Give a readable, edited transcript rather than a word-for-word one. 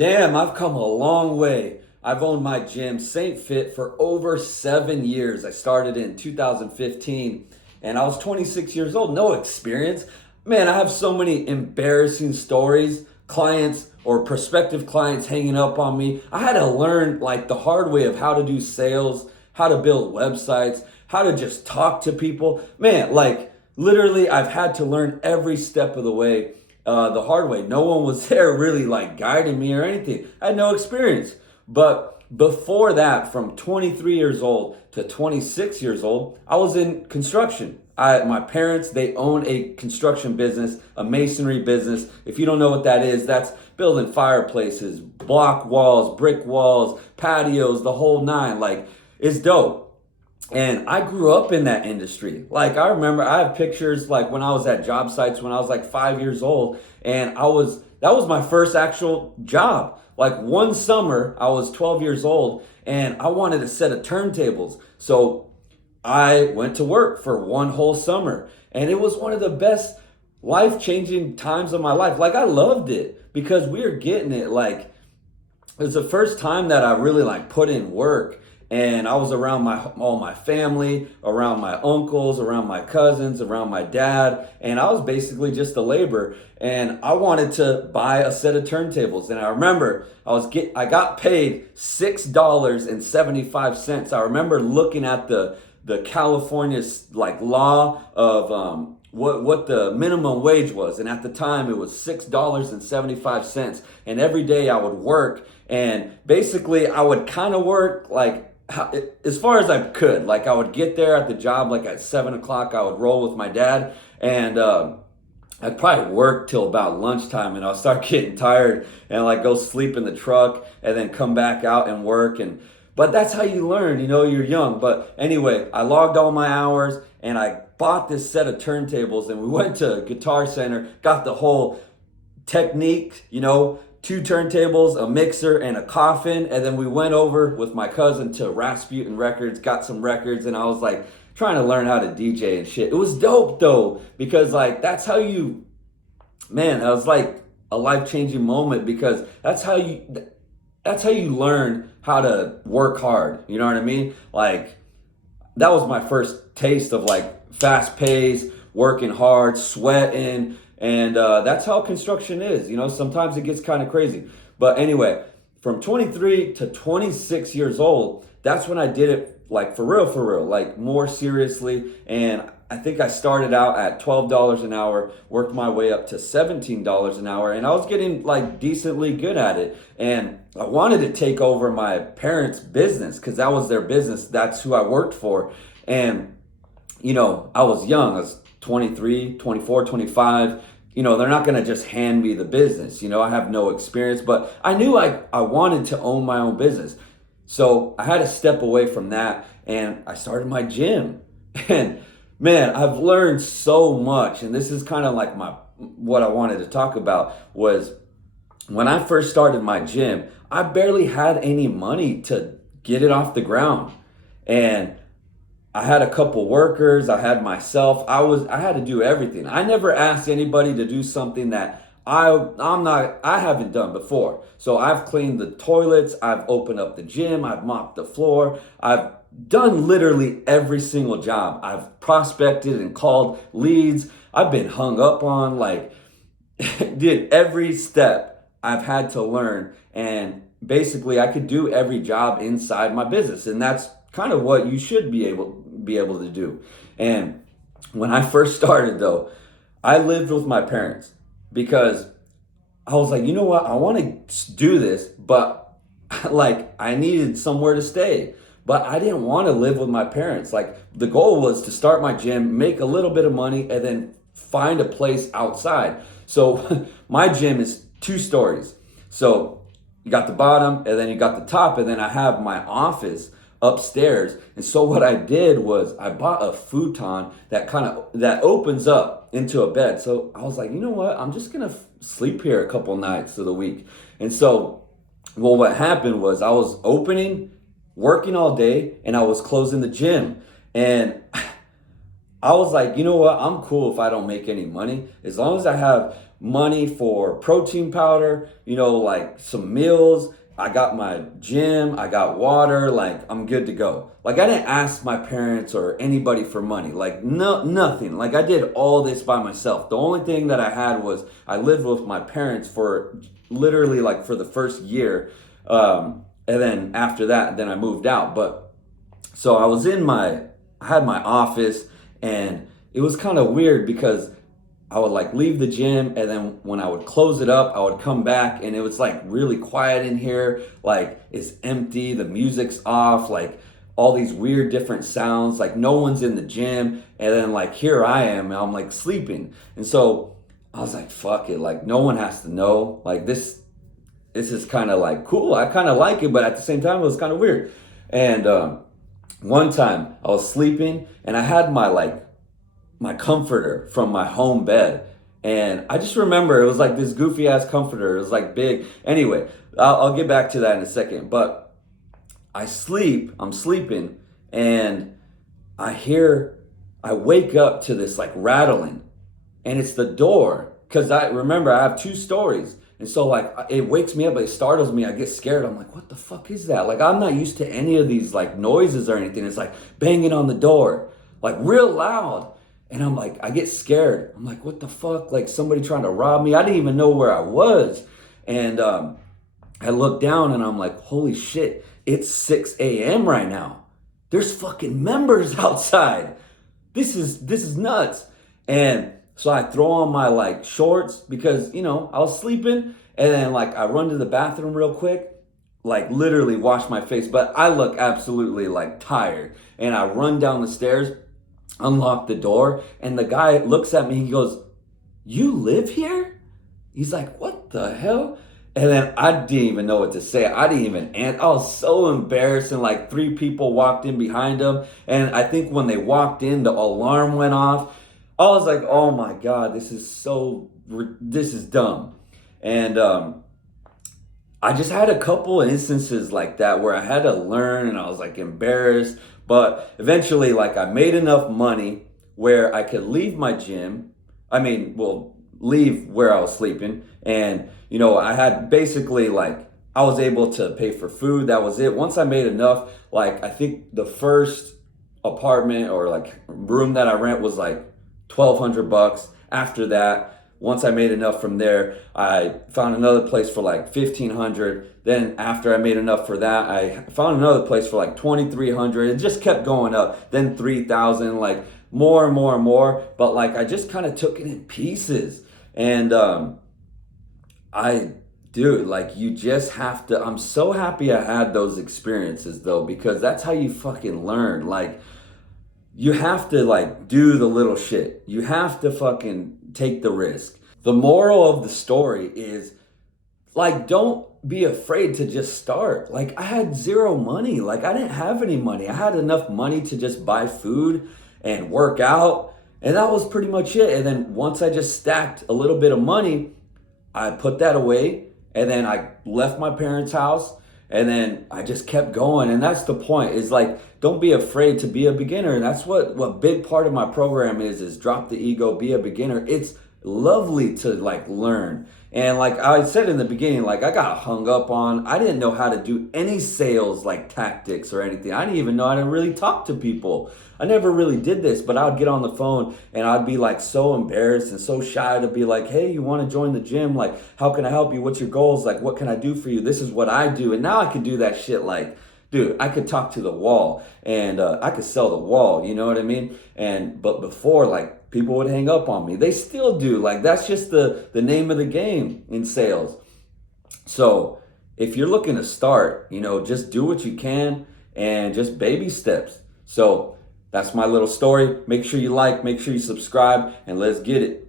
Damn, I've come a long way. I've owned my gym, Saint Fit, for over 7 years. I started in 2015 and I was 26 years old, no experience. Man, I have so many embarrassing stories, clients or prospective clients hanging up on me. I had to learn like the hard way of how to do sales, how to build websites, how to just talk to people. Man, like literally, I've had to learn every step of the way the hard way. No one was there really like guiding me or anything. I had no experience. But before that, from 23 years old to 26 years old, I was in construction. My parents, they own a construction business, a masonry business. If you don't know what that is, that's building fireplaces, block walls, brick walls, patios, the whole nine. Like, it's dope. And I grew up in that industry. Like I remember I have pictures like when I was at job sites when I was like 5 years old and that was my first actual job. Like one summer I was 12 years old and I wanted a set of turntables. So I went to work for one whole summer and it was one of the best life-changing times of my life. Like I loved it because we were getting it. Like it was the first time that I really like put in work and I was around all my family, around my uncles, around my cousins, around my dad, and I was basically just a laborer. And I wanted to buy a set of turntables, and I remember I got paid $6.75. I remember looking at the California's like law of what the minimum wage was, and at the time it was $6.75. And every day I would work, and basically I would kind of work like as far as I could. Like I would get there at the job like at 7 o'clock. I would roll with my dad, and I'd probably work till about lunchtime, and I'll start getting tired and like go sleep in the truck, and then come back out and work. But that's how you learn. You're young. But anyway, I logged all my hours, and I bought this set of turntables, and we went to Guitar Center, got the whole technique, two turntables, a mixer, and a coffin. And then we went over with my cousin to Rasputin Records, got some records, and I was like trying to learn how to DJ and shit. It was dope though, because like that was like a life-changing moment, because that's how you learn how to work hard. You know what I mean? Like that was my first taste of like fast pace, working hard, sweating. And that's how construction is. Sometimes it gets kind of crazy. But anyway, from 23 to 26 years old, that's when I did it like for real, like more seriously. And I think I started out at $12 an hour, worked my way up to $17 an hour, and I was getting like decently good at it. And I wanted to take over my parents' business because that was their business. That's who I worked for. And, I was young. I was 23, 24, 25. They're not going to just hand me the business. I have no experience, but I knew I wanted to own my own business. So I had to step away from that, and I started my gym. And man, I've learned so much. And this is kind of like what I wanted to talk about was when I first started my gym, I barely had any money to get it off the ground. And I had a couple workers, I had myself, I had to do everything. I never asked anybody to do something that I haven't done before. So I've cleaned the toilets, I've opened up the gym, I've mopped the floor, I've done literally every single job. I've prospected and called leads. I've been hung up on, like did every step I've had to learn. And basically I could do every job inside my business. And that's kind of what you should be able to do. And when I first started though, I lived with my parents because I was like, you know what? I want to do this, but like I needed somewhere to stay. But I didn't want to live with my parents. Like the goal was to start my gym, make a little bit of money, and then find a place outside. So my gym is 2 stories. So you got the bottom and then you got the top, and then I have my office upstairs. And so what I did was I bought a futon that opens up into a bed. So I was like, you know what? I'm just going to sleep here a couple nights of the week. And so, what happened was I was working all day, and I was closing the gym. And I was like, you know what? I'm cool if I don't make any money. As long as I have money for protein powder, like some meals. I got my gym, I got water, like I'm good to go. Like I didn't ask my parents or anybody for money, like no, nothing. Like I did all this by myself. The only thing that I had was I lived with my parents for literally like for the first year. And then after that, then I moved out. But so I had my office, and it was kind of weird because I would like leave the gym, and then when I would close it up, I would come back and it was like really quiet in here. Like it's empty, the music's off, like all these weird different sounds, like no one's in the gym. And then like here I am, and I'm like sleeping. And so I was like, fuck it, like no one has to know. Like this is kind of like cool. I kind of like it, but at the same time, it was kind of weird. And one time I was sleeping, and I had my comforter from my home bed. And I just remember it was like this goofy ass comforter. It was like big. Anyway, I'll get back to that in a second. But I'm sleeping, and I wake up to this like rattling, and it's the door. Cause I have 2 stories. And so like it wakes me up, it startles me, I get scared. I'm like, what the fuck is that? Like I'm not used to any of these like noises or anything. It's like banging on the door, like real loud. And I'm like, I get scared. I'm like, what the fuck? Like somebody trying to rob me. I didn't even know where I was. And I look down, and I'm like, holy shit, it's 6 a.m. right now. There's fucking members outside. This is nuts. And so I throw on my like shorts because, I was sleeping, and then like I run to the bathroom real quick, like literally wash my face, but I look absolutely like tired. And I run down the stairs, unlock the door, and the guy looks at me, he goes, "You live here?" He's like, "What the hell?" And then I didn't even know what to say. I didn't even answer. I was so embarrassed, and like 3 people walked in behind him. And I think when they walked in, the alarm went off. I was like, oh my God, this is dumb. And I just had a couple instances like that where I had to learn, and I was like embarrassed. But eventually, like I made enough money where I could leave my gym. Leave where I was sleeping. And, I had basically like, I was able to pay for food. That was it. Once I made enough, like I think the first apartment or like room that I rent was like $1,200. After that, once I made enough from there, I found another place for like $1,500. Then after I made enough for that, I found another place for like $2,300. It just kept going up. Then $3,000, like more and more and more. But like I just kind of took it in pieces. And you just have to. I'm so happy I had those experiences though, because that's how you fucking learn. Like you have to like do the little shit. You have to fucking take the risk. The moral of the story is like, don't be afraid to just start. Like I had zero money. Like I didn't have any money. I had enough money to just buy food and work out. And that was pretty much it. And then once I just stacked a little bit of money, I put that away, and then I left my parents' house, and then I just kept going. And that's the point, is like, don't be afraid to be a beginner. And that's what big part of my program is drop the ego, be a beginner. It's lovely to like learn. And like I said in the beginning, like I got hung up on, I didn't know how to do any sales like tactics or anything. I didn't even know how to really talk to people. I never really did this, but I would get on the phone and I'd be like so embarrassed and so shy to be like, hey, you want to join the gym? Like, how can I help you? What's your goals? Like, what can I do for you? This is what I do. And now I can do that shit like, dude, I could talk to the wall, and I could sell the wall, you know what I mean? But before, like, people would hang up on me. They still do. Like, that's just the name of the game in sales. So if you're looking to start, just do what you can and just baby steps. So that's my little story. Make sure you like, make sure you subscribe, and let's get it.